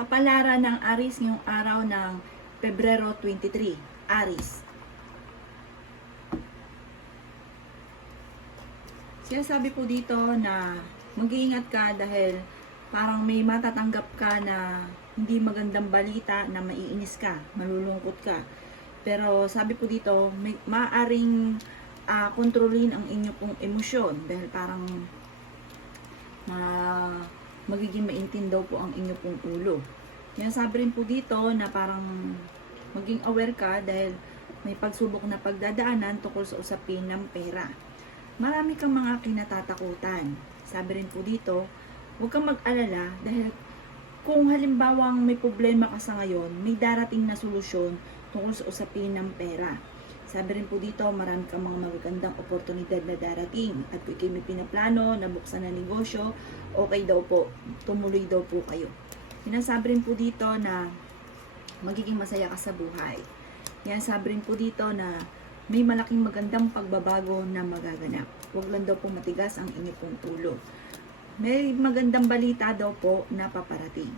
Kapalaran ng Aris ngayong araw ng Pebrero 23. Aris. Sinasabi po dito na mag-iingat ka dahil parang may matatanggap ka na hindi magandang balita na maiinis ka, malulungkot ka. Pero sabi po dito, may maaring kontrolin ang inyo pong emosyon dahil parang magiging maintindihan daw po ang inyo pong ulo. Kaya sabi rin po dito na parang maging aware ka dahil may pagsubok na pagdadaanan tungkol sa usapin ng pera. Marami kang mga kinatatakutan. Sabi rin po dito, huwag kang mag-alala dahil kung halimbawang may problema ka sa ngayon, may darating na solusyon tungkol sa usapin ng pera. Sabi rin po dito, marami kang mga magagandang oportunidad na darating. At kung kayo may pinaplano na buksan na negosyo, okay daw po, tumuloy daw po kayo. Sinasabi rin po dito na magiging masaya ka sa buhay. Yan, sabi rin po dito na may malaking magandang pagbabago na magaganap. Huwag lang daw po matigas ang inyo pong ulo. May magandang balita daw po na paparating.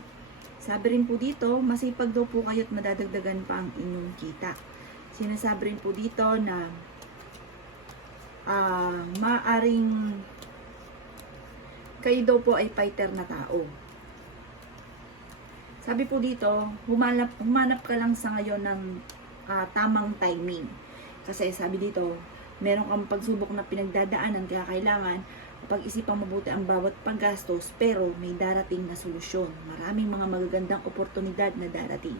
Sabi rin po dito, masipag daw po kayo at madadagdagan pa ang inyong kita. Sinasabi rin po dito na maaring kayo daw po ay fighter na tao. Sabi po dito, humanap ka lang sa ngayon ng tamang timing. Kasi sabi dito, meron kang pagsubok na pinagdadaanan kaya kailangan pag-isipang mabuti ang bawat paggastos pero may darating na solusyon. Maraming mga magagandang oportunidad na darating.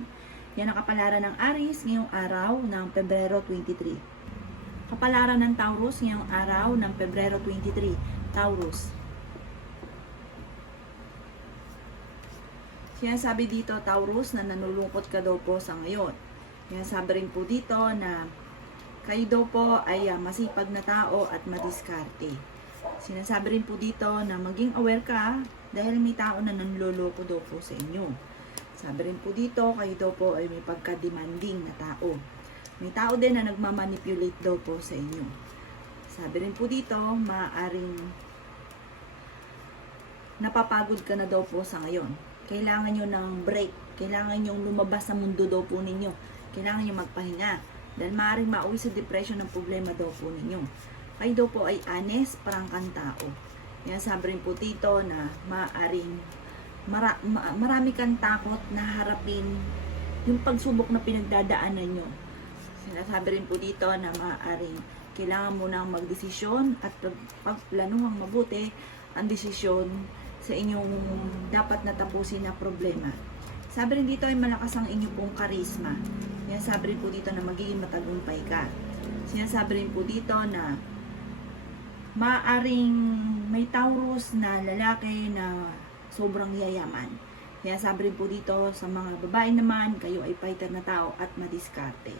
Yan ang kapalaran ng Aries ngayong araw ng Pebrero 23. Kapalaran ng Taurus ngayong araw ng Pebrero 23. Taurus. Sinasabi dito, Taurus, na nanulungkot ka daw po sa ngayon. Sinasabi rin po dito na kayo daw po ay masipag na tao at madiskarte. Sinasabi rin po dito na maging aware ka dahil may tao na nanloloko daw po sa inyo. Sabi rin po dito, kayo daw po ay may pagka-demanding na tao. May tao din na nagmamanipulate daw po sa inyo. Sabi rin po dito, maaaring napapagod ka na daw po sa ngayon. Kailangan nyo ng break. Kailangan nyo lumabas sa mundo daw po ninyo. Kailangan nyo magpahinga. Dahil maaaring mauwi sa depression ng problema daw po ninyo. Kayo daw po ay honest, prangkang tao. Yan, sabi rin po dito na maaaring marami kang takot na harapin yung pagsubok na pinagdadaanan nyo. Sinasabi rin po dito na maaaring kailangan mo nang magdesisyon at pagplanuhang mabuti ang desisyon sa inyong dapat na tapusin na problema. Sabi rin dito ay malakas ang inyong pong karisma. Yan, sabi rin po dito na magiging matagumpay ka. Sinasabi rin po dito na maaaring may Taurus na lalaki na sobrang yayaman. Kaya sabi rin po dito sa mga babae naman, kayo ay fighter na tao at madiskarte.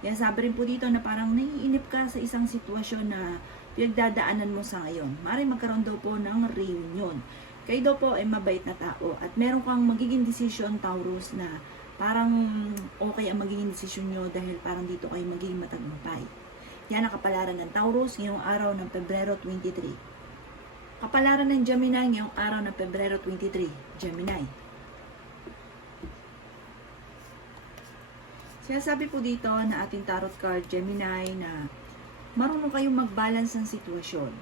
Kaya sabi rin po dito na parang naiinip ka sa isang sitwasyon na pinagdadaanan mo sa ngayon. Maaaring magkaroon daw po ng reunion. Kayo daw po ay mabait na tao at meron kang magiging desisyon, Taurus, na parang okay ang magiging desisyon nyo dahil parang dito kayo magiging matagumpay. Yan ang kapalaran ng Taurus ngayong araw ng Pebrero 23. Kapalaran ng Gemini ngayong araw ng Pebrero 23. Gemini. Sinasabi po dito na ating tarot card, Gemini, na marunong kayong mag-balance ng sitwasyon.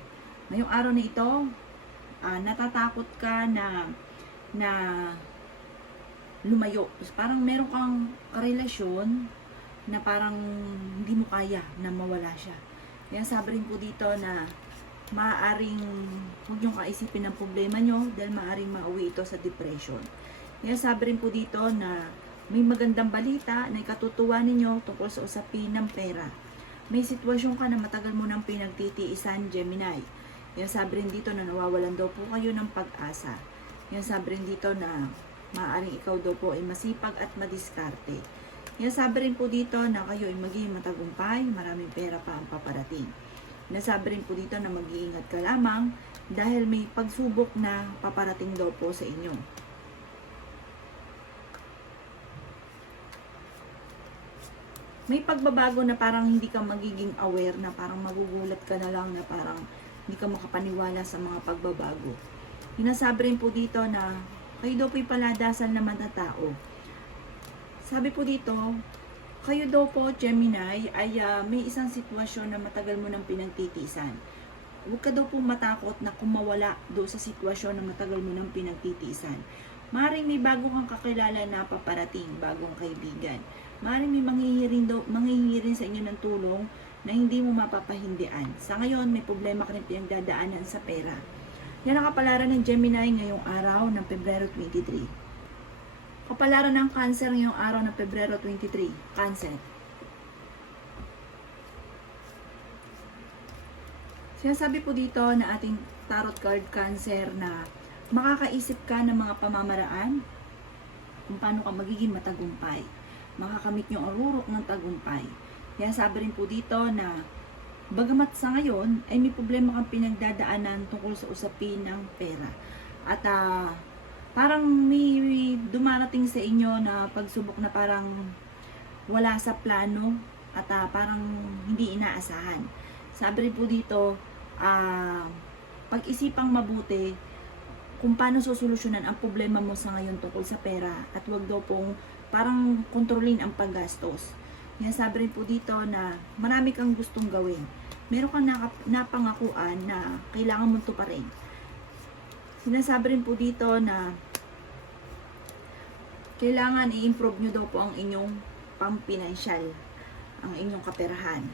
Ngayong araw na ito, natatakot ka na lumayo. Parang meron kang karelasyon na parang hindi mo kaya na mawala siya. Kaya sabi rin po dito na maaaring huwag niyong kaisipin ang problema nyo dahil maaaring mauwi ito sa depression. Kaya sabi rin po dito na may magandang balita na ikatutuwa ninyo tungkol sa usapin ng pera. May sitwasyon ka na matagal mo nang pinagtitiisan, Gemini. Kaya sabi rin dito na nawawalan daw po kayo ng pag-asa. Kaya sabi rin dito na maaaring ikaw daw po ay masipag at madiskarte. Kaya sabi rin po dito na kayo ay magiging matagumpay, maraming pera pa ang paparating. Nasabi rin po dito na mag-iingat ka lamang dahil may pagsubok na paparating daw po sa inyo. May pagbabago na parang hindi ka magiging aware, na parang magugulat ka na lang, na parang hindi ka makapaniwala sa mga pagbabago. Hinasabi rin po dito na Kayo daw po'y paladasal naman na tao. Sabi po dito, kayo daw po, Gemini, ay may isang sitwasyon na matagal mo nang pinagtitiisan. Huwag ka daw po matakot na kumawala doon sa sitwasyon na matagal mo nang pinagtitiisan. Maaaring may bago kang kakilala na paparating, bagong kaibigan. Maaaring may manghihingi rin sa inyo ng tulong na hindi mo mapapahindian. Sa ngayon, may problema ka rin pinagdadaanan sa pera. Yan ang kapalaran ng Gemini ngayong araw ng Pebrero 23. Kapalaran ng Cancer ngayong araw ng Pebrero 23. Cancer. Sinasabi po dito na ating tarot card Cancer na makakaisip ka ng mga pamamaraan kung paano ka magiging matagumpay. Makakamit yung arurok ng tagumpay. Kaya sabi rin po dito na bagamat sa ngayon ay may problema kang pinagdadaanan tungkol sa usapin ng pera. At parang may dumarating sa inyo na pagsubok na parang wala sa plano at parang hindi inaasahan. Sabi rin po dito, pag-isipang mabuti kung paano sosolusyonan ang problema mo sa ngayon tungkol sa pera at huwag daw pong parang kontrolin ang paggastos. Yan, sabi rin po dito na marami kang gustong gawin. Meron kang napangakuan na kailangan mong tuparin. Sinasabi rin po dito na kailangan i-improve nyo daw po ang inyong pampinansyal, ang inyong kaperahan.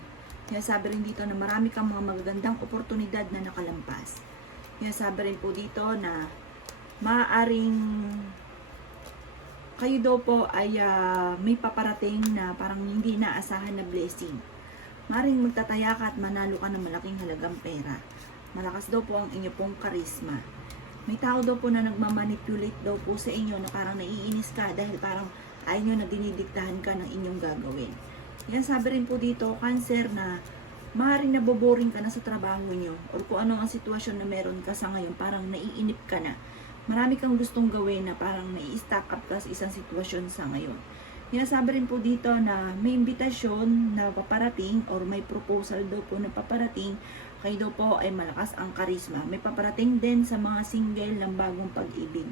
Sinasabi rin dito na marami kang mga magagandang oportunidad na nakalampas. Sinasabi rin po dito na maaaring kayo daw po ay may paparating na parang hindi naasahan na blessing. Maaaring magtataya ka at manalo ka ng malaking halagang pera. Malakas daw po ang inyo pong karisma. May tao daw po na nagmamanipulate daw po sa inyo na parang naiinis ka dahil parang ayaw nyo na dinidiktahan ka ng inyong gagawin. Yan, sabi rin po dito, Cancer, na maaaring naboboring ka na sa trabaho nyo or kung ano ang sitwasyon na meron ka sa ngayon, parang naiinip ka na. Marami kang gustong gawin na parang nai-stack up ka sa isang sitwasyon sa ngayon. Sinasabi rin po dito na may imbitasyon na paparating or may proposal daw po na paparating. Kayo daw po ay malakas ang karisma. May paparating din sa mga single ng bagong pag-ibig.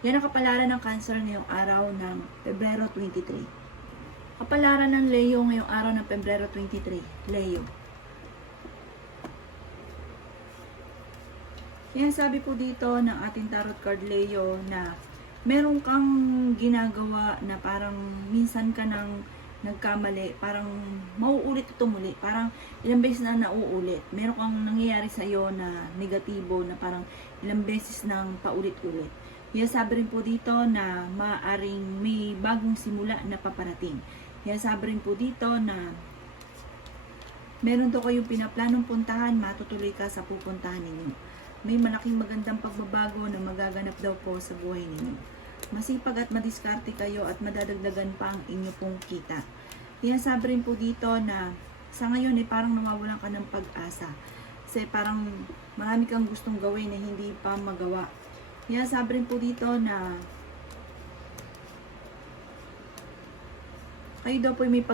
Yan ang kapalaran ng Cancer ngayong araw ng Pebrero 23. Kapalaran ng Leo ngayong araw ng Pebrero 23. Leo. Yan, sabi po dito ng ating tarot card Leo na meron kang ginagawa na parang minsan ka nang nagkamali, parang mauulit ito muli, parang ilang beses na nauulit. Meron kang nangyayari sa iyo na negatibo na parang ilang beses nang paulit-ulit. Kaya sabi rin po dito na maaaring may bagong simula na paparating. Kaya sabi rin po dito na meron to kayong pinaplanong puntahan, matutuloy ka sa pupuntahan ninyo. May malaking magandang pagbabago na magaganap daw po sa buhay ninyo. Masipag at madiskarte kayo at madadagdagan pa ang inyo pong kita. Kaya sabi rin po dito na sa ngayon ay parang nawawalan ka ng pag-asa. Kasi parang marami kang gustong gawin na hindi pa magawa. Kaya sabi rin po dito na kayo daw po may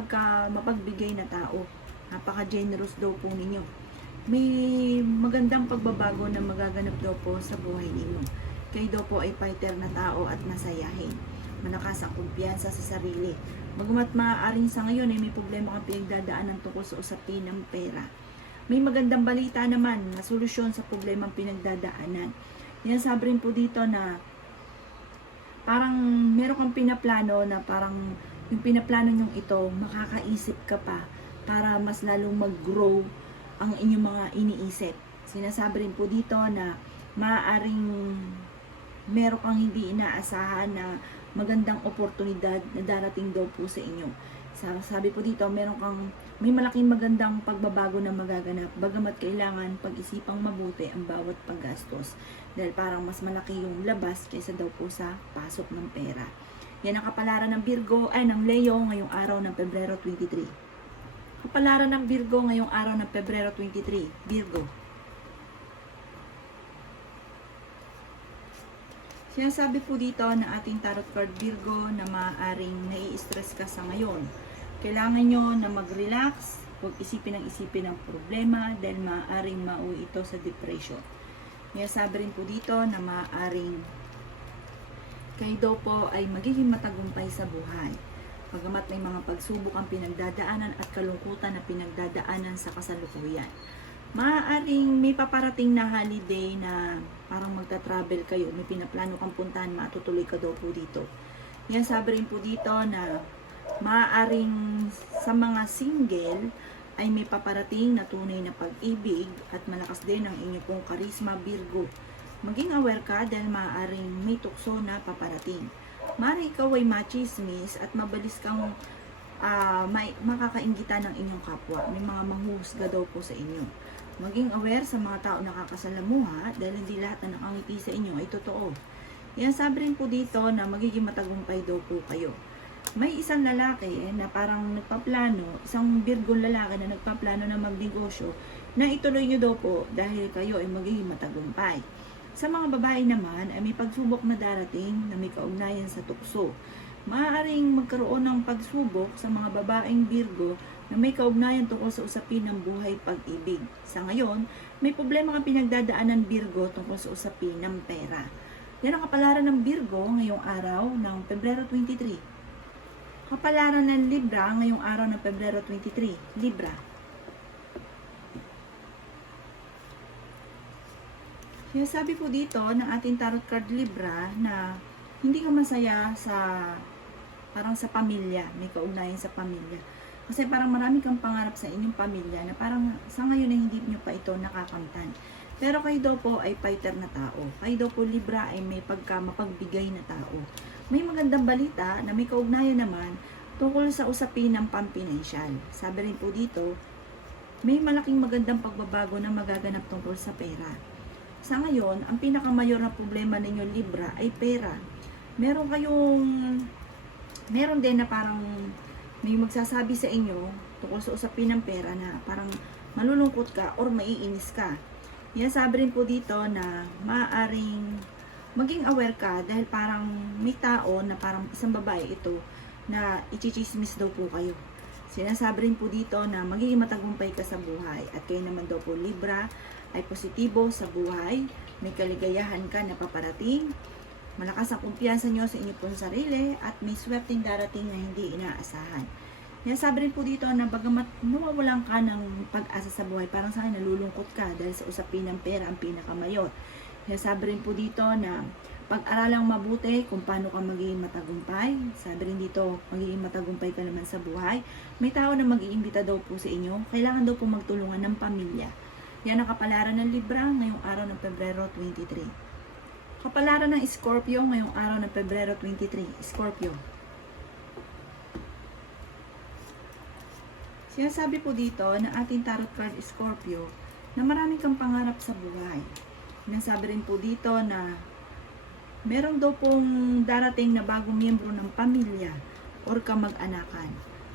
mapagbigay na tao. Napaka-generous daw po ninyo. May magandang pagbabago na magaganap daw po sa buhay ninyo. Kayo daw po ay fighter na tao at masayahin. Malakas ang kumpiyansa sa sarili. Bagamat maaaring sa ngayon ay may problema kang pinagdadaanan tungkol sa usapin ng pera. May magandang balita naman na solusyon sa problemang pinagdadaanan. Yan, sabi rin po dito na parang meron kang pinaplano na parang yung pinaplano nyong ito, makakaisip ka pa para mas lalong mag-grow ang inyong mga iniisip. Sinasabi rin po dito na maaaring meron kang hindi inaasahan na magandang oportunidad na darating daw po sa inyo. Sabi po dito, may malaking magandang pagbabago na magaganap, bagamat kailangan pag-isipang mabuti ang bawat paggastos. Dahil parang mas malaki yung labas kaysa daw po sa pasok ng pera. Yan ang kapalaran ng ng Leo ngayong araw ng Pebrero 23. Kapalaran ng Virgo ngayong araw ng Pebrero 23. Virgo. Sinasabi po dito ng ating tarot card Virgo na maaaring nai-stress ka sa ngayon. Kailangan nyo na mag-relax, huwag isipin ang problema dahil maaaring mauwi ito sa depression. Sinasabi rin po dito na maaaring kayo daw po ay magiging matagumpay sa buhay. Bagamat may mga pagsubok ang pinagdadaanan at kalungkutan na pinagdadaanan sa kasalukuyan. Maaaring may paparating na holiday na parang magta-travel kayo, may pinaplano kang puntahan, matutuloy ka daw po dito. Yan, sabi rin po dito na maaaring sa mga single ay may paparating na tunay na pag-ibig at malakas din ang inyong pong karisma, Virgo. Maging aware ka dahil maaaring may tukso na paparating. Maaaring ikaw ay machismis at mabalis kang makakaingitan ng inyong kapwa. May mga manghuhusga daw po sa inyo. Maging aware sa mga tao nakakasalamuha dahil hindi lahat na nakangiti sa inyo ay totoo. Yan, sabi rin po dito na magiging matagumpay daw po kayo. May isang lalaki na parang nagpaplano, isang Virgo lalaki na nagpaplano na magnegosyo na ituloy nyo daw po dahil kayo ay magiging matagumpay. Sa mga babae naman ay may pagsubok na darating na may kaugnayan sa tukso. Maaaring magkaroon ng pagsubok sa mga babaeng Virgo na may kaugnayan tungkol sa usapin ng buhay pag-ibig. Sa ngayon, may problema kang pinagdadaanan Virgo tungkol sa usapin ng pera. Yan ang kapalaran ng Virgo ngayong araw ng Pebrero 23. Kapalaran ng Libra ngayong araw ng Pebrero 23. Libra. Kaya sabi po dito ng ating tarot card Libra na hindi ka masaya parang sa pamilya, may kaugnayan sa pamilya. Kasi parang marami kang pangarap sa inyong pamilya na parang sa ngayon na hindi nyo pa ito nakakamtan. Pero kayo daw po ay fighter na tao. Kayo daw po Libra ay may mapagbigay na tao. May magandang balita na may kaugnayan naman tungkol sa usapin ng pampinansyal. Sabi rin po dito, may malaking magandang pagbabago na magaganap tungkol sa pera. Sa ngayon, ang pinakamayor na problema ninyo Libra ay pera. Meron din na parang may magsasabi sa inyo tungkol sa usapin ng pera na parang malulungkot ka or maiinis ka. Yan, sabi rin po dito na maaaring maging aware ka dahil parang may tao na parang isang babae ito na ichichismis daw po kayo. Sinasabi rin po dito na magiging matagumpay ka sa buhay at kayo naman daw po Libra ay positibo sa buhay, may kaligayahan ka na paparating, malakas ang kumpiyansa nyo sa inyo pong sarili at may swerteng darating na hindi inaasahan. Yan, sabi rin po dito na bagamat nawawalan ka ng pag-asa sa buhay, parang sa akin nalulungkot ka dahil sa usapin ng pera ang pinakamayor. Yan, sabi rin po dito na pag-aralang mabuti kung paano ka magiging matagumpay. Sabi rin dito, magiging matagumpay ka naman sa buhay. May tao na mag-iimbita daw po sa inyo. Kailangan daw po magtulungan ng pamilya. Yan ang kapalaran ng Libra ngayong araw ng Pebrero 23. Kapalaran ng Scorpio ngayong araw ng Pebrero 23. Scorpio. Sinasabi po dito na ating tarot card Scorpio na marami kang pangarap sa buhay. Sinasabi rin po dito na meron daw pong darating na bagong miyembro ng pamilya or kamag-anakan.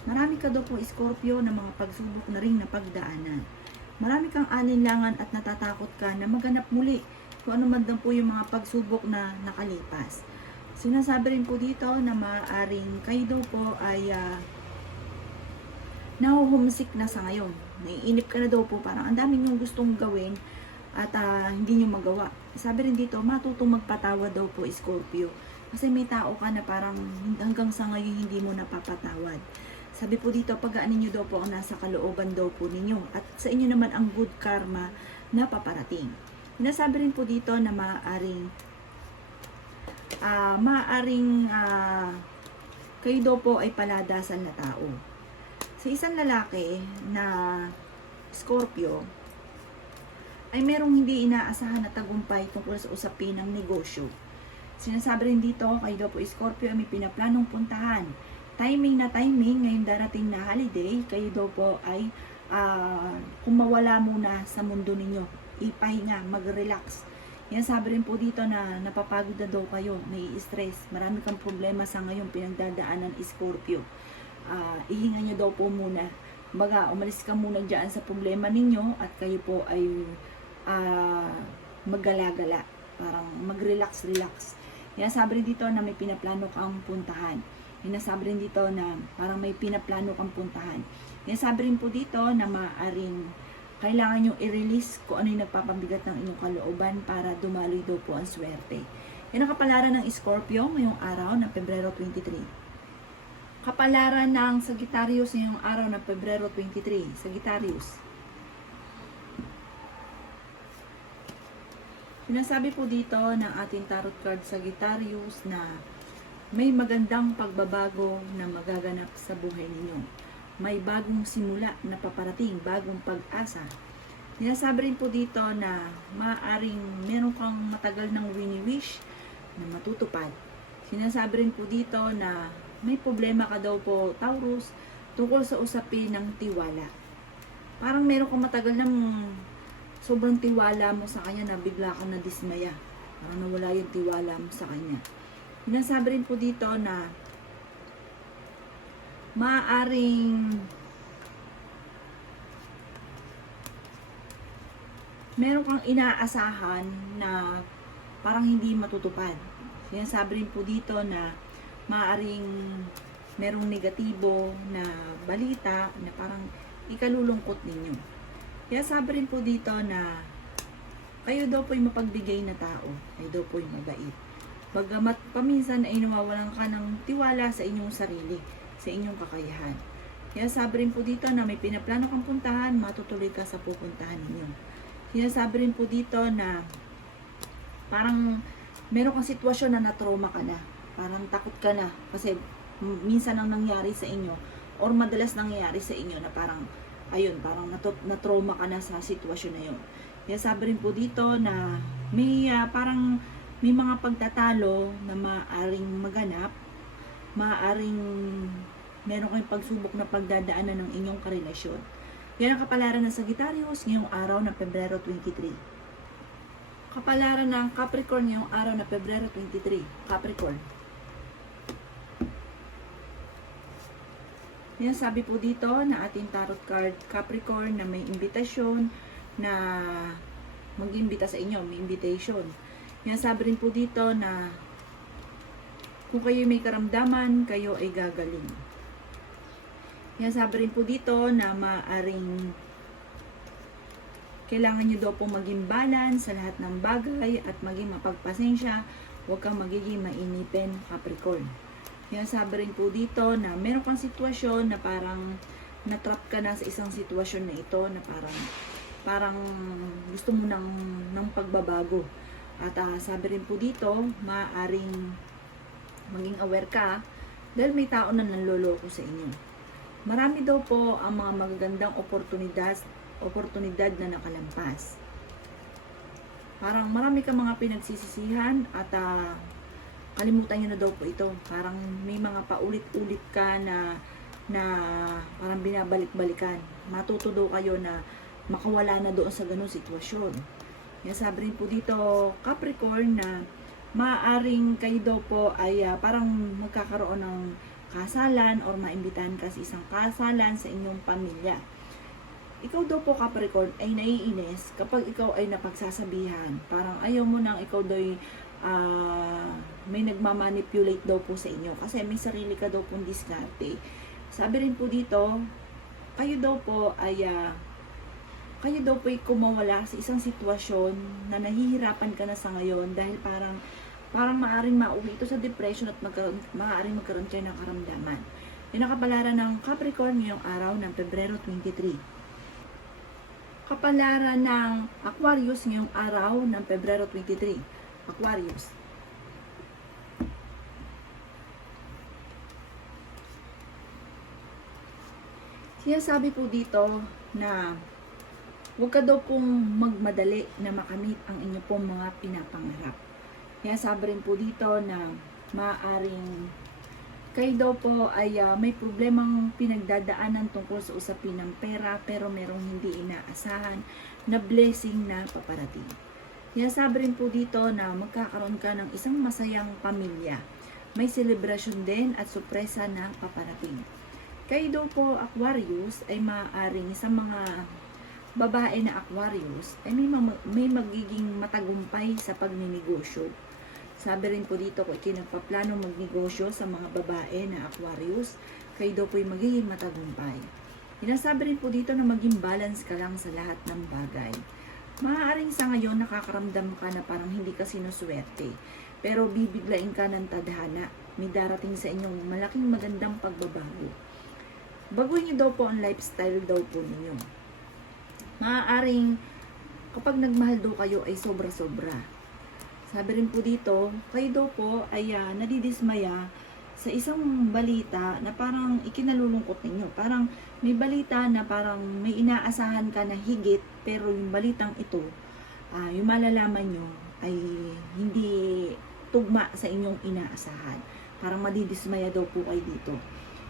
Marami ka daw po Scorpio na mga pagsubok na rin na pagdaanan. Marami kang alinlangan at natatakot ka na maganap muli kung ano man daw po yung mga pagsubok na nakalipas. Sinasabi rin po dito na maaaring kayo daw po ay nahuhumsik na sa ngayon. Naiinip ka na daw po, parang ang dami niyong gustong gawin at hindi niyo magawa. Sabi rin dito, matutong magpatawad daw po Scorpio. Kasi may tao ka na parang hanggang sa ngayon hindi mo napapatawad. Sabi po dito, pagaanin niyo daw po ang nasa kalooban daw po ninyo. At sa inyo naman ang good karma na paparating. Nasabi rin po dito na maaaring kayo daw po ay paladasan na tao. Sa isang lalaki na Scorpio, ay merong hindi inaasahan na tagumpay tungkol sa usapin ng negosyo. Sinasabi rin dito, kayo daw po Scorpio ay may pinaplanong puntahan. Timing na timing, ngayong darating na holiday, kayo daw po ay kumawala muna sa mundo ninyo. Ipahinga, mag-relax. Yan, sabi rin po dito na napapagod na daw kayo, nai-stress. Marami kang problema sa ngayong pinagdadaanan Scorpio. Ihinga nyo daw po muna. Baga, umalis ka muna dyan sa problema ninyo at kayo po ay maggala-gala. Parang mag-relax-relax. Yan, sabi rin dito na may pinaplano kang puntahan. Yan, sabi rin dito na parang may pinaplano kang puntahan. Yan, sabi rin po dito na maaaring kailangan nyo i-release kung ano yung nagpapabigat ng inyong kalooban para dumaloy daw po ang swerte. Yan ang kapalaran ng Scorpio ngayong araw ng Pebrero 23. Kapalaran ng Sagittarius ngayong araw ng Pebrero 23. Sagittarius. Sinasabi po dito ng ating tarot card Sagittarius na may magandang pagbabago na magaganap sa buhay ninyo. May bagong simula na paparating, bagong pag-asa. Sinasabi rin po dito na maaaring meron kang matagal ng wini-wish na matutupad. Sinasabi rin po dito na may problema ka daw po, Taurus, tungkol sa usapin ng tiwala. Parang meron kang matagal ng sobrang tiwala mo sa kanya na bigla kang nadismaya. Parang nawala yung tiwala mo sa kanya. Sinasabi rin po dito na maaaring meron kang inaasahan na parang hindi matutupad. Sinasabi rin po dito na maaaring merong negatibo na balita na parang ikalulungkot ninyo. Kaya sabi rin po dito na kayo daw po'y mapagbigay na tao, kayo daw po'y mabait. Bagamat paminsan ay nawawalan ka ng tiwala sa inyong sarili, sa inyong kakayahan. Kaya sabi rin po dito na may pinaplano kang puntahan, matutuloy ka sa pupuntahan ninyo. Sinasabi rin po dito na parang meron kang sitwasyon na na-trauma ka na. Parang takot ka na kasi minsan ang nangyari sa inyo or madalas nangyayari sa inyo na parang ayun, parang na-trauma ka na sa sitwasyon na yun. Kaya sabi rin po dito na may parang may mga pagtatalo na maaaring maganap, maaaring meron kayong pagsubok na pagdadaanan ng inyong karelasyon. Yan ang kapalaran ng Sagittarius ngayong araw ng Pebrero 23. Kapalaran ng Capricorn ngayong araw ng Pebrero 23. Capricorn. Yan sabi po dito na ating tarot card Capricorn na may imbitasyon na mag-imbita sa inyo, may invitation. Yan sabi rin po dito na kung kayo may karamdaman, kayo ay gagaling. Yan sabi rin po dito na maaring kailangan nyo daw po maging balance sa lahat ng bagay at maging mapagpasensya, huwag kang magiging mainipin, Capricorn. Yan sabi rin po dito na meron kang sitwasyon na parang natrap ka na sa isang sitwasyon na ito na parang gusto mo ng pagbabago. At sabi rin po dito, maaaring maging aware ka dahil may tao na nanloloko sa inyo. Marami daw po ang mga magagandang oportunidad na nakalampas. Parang marami ka mga pinagsisisihan at kalimutan nyo na daw po ito. Parang may mga paulit-ulit ka na parang binabalik-balikan. Matuto daw kayo na makawala na doon sa ganung sitwasyon. Yan sabi rin po dito, Capricorn, na maaaring kayo daw po ay parang magkakaroon ng kasalan or maimbitahan ka sa isang kasalan sa inyong pamilya. Ikaw daw po, Capricorn, ay naiinis kapag ikaw ay napagsasabihan. Parang ayaw mo nang ikaw daw may nagmamanipulate daw po sa inyo kasi may sarili ka daw pong diskarte. Sabi rin po dito, kayo daw po ay kumawala sa isang sitwasyon na nahihirapan ka na sa ngayon dahil parang maaaring mauwi ito sa depression at maaaring magkaroon kayo ng karamdaman. Yan ang kapalaran ng Capricorn ngayong araw ng Pebrero 23. Kapalaran ng Aquarius ngayong araw ng Pebrero 23. Aquarius. Sinasabi po dito na huwag ka daw pong magmadali na makamit ang inyo pong mga pinapangarap. Kaya sabi rin po dito na maaaring kayo daw po ay may problemang pinagdadaanan tungkol sa usapin ng pera pero merong hindi inaasahan na blessing na paparating. Kaya sabi rin po dito na magkakaroon ka ng isang masayang pamilya. May celebration din at sorpresa na paparating. Kayo daw po, Aquarius, ay maaaring sa mga babae na Aquarius ay may magiging matagumpay sa pagninegosyo. Sabi rin po dito kung ikinagpaplano magnegosyo sa mga babae na Aquarius, kayo daw po'y magiging matagumpay. Sinasabi rin po dito na maging balance ka lang sa lahat ng bagay. Maaaring sa ngayon nakakaramdam ka na parang hindi ka sinuswerte. pero bibiglain ka ng tadhana. May darating sa inyong malaking magandang pagbabago. Baguhin niyo daw po ang lifestyle daw po ninyo. Maaaring kapag nagmahal daw kayo ay sobra-sobra. Sabi rin po dito, kayo daw po ay nadidismaya sa isang balita na parang ikinalulungkot ninyo. Parang may balita na parang may inaasahan ka na higit, pero yung balitang ito, yung malalaman nyo ay hindi tugma sa inyong inaasahan. Parang madidismaya daw po kayo dito.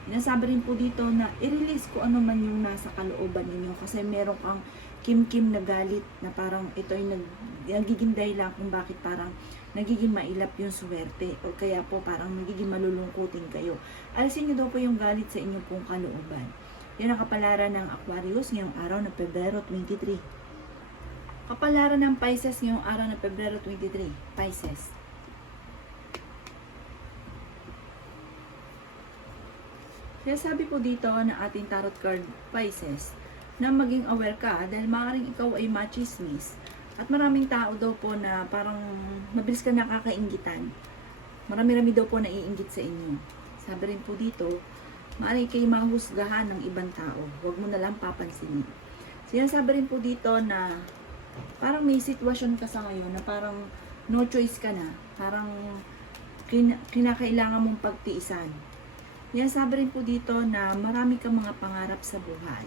Inasabi rin po dito na i-release ko ano man yung nasa kalooban ninyo kasi meron kang kim-kim na galit na parang ito ay nagiging dahilan kung bakit parang nagiging mailap yung swerte o kaya po parang nagiging malulungkutin kayo. Alisin nyo daw po yung galit sa inyong pong kalooban. Yan ang kapalaran ng Aquarius ngayong araw ng Pebrero 23. Kapalaran ng Pisces ngayong araw ng Pebrero 23. Pisces. Kaya sabi po dito na ating tarot card Pisces na maging aware ka dahil maaaring ikaw ay machismis at maraming tao daw po na parang mabilis ka nakakainggitan. Marami-rami daw po naiinggit sa inyo. Sabi rin po dito, maaaring kayo mahusgahan ng ibang tao. Huwag mo na lang papansinin. Sinasabi rin po dito na parang may sitwasyon ka sa ngayon na parang no choice ka na. Parang kinakailangan mong pagtiisan. Yan sabi rin po dito na marami kang mga pangarap sa buhay.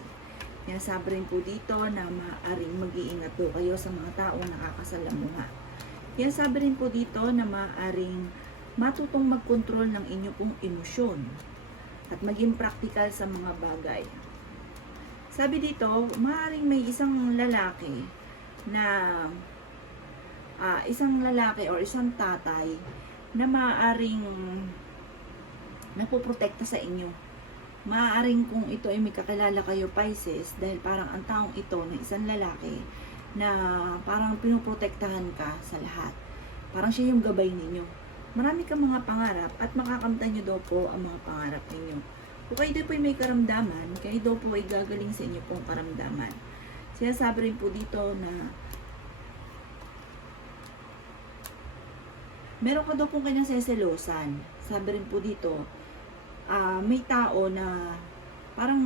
Yan sabi rin po dito na maaaring mag-iingat po kayo sa mga taong nakakasalamuha. Yan sabi rin po dito na maaaring matutong magkontrol ng inyo pong emosyon at maging practical sa mga bagay. Sabi dito, maaaring may isang lalaki or isang tatay na maaaring nagpoprotekta sa inyo. Maaaring kung ito ay may kakilala kayo Pisces dahil parang ang taong ito na isang lalaki na parang pinoprotektahan ka sa lahat. Parang siya yung gabay ninyo. Marami kang mga pangarap at makakamtan nyo daw po ang mga pangarap ninyo. Kung kayo daw po ay may karamdaman, kayo daw po ay gagaling sa inyo pong karamdaman. Sinasabi rin po dito na meron ka daw pong kanyang seselosan. Sabi rin po dito, may tao na parang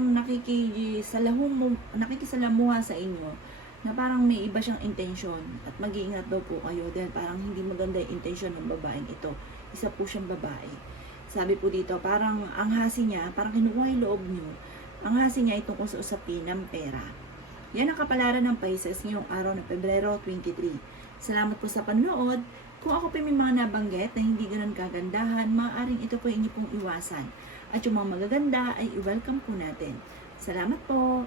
nakikisalamuha sa inyo na parang may iba siyang intensyon at mag-iingat daw po kayo dahil parang hindi maganda yung intensyon ng babaeng ito. Isa po siyang babae. Sabi po dito, parang ang hasi niya, parang kinukuha yung loob niyo. Ang hasi niya ay tungkol sa usapin ng pera. Yan ang kapalaran ng Pisces ngayong araw ng Pebrero 23. Salamat po sa panonood. Kung ako pa may mga nabanggit na hindi ganun kagandahan, maaaring ito po inyo pong iwasan. At yung mga magaganda ay i-welcome po natin. Salamat po!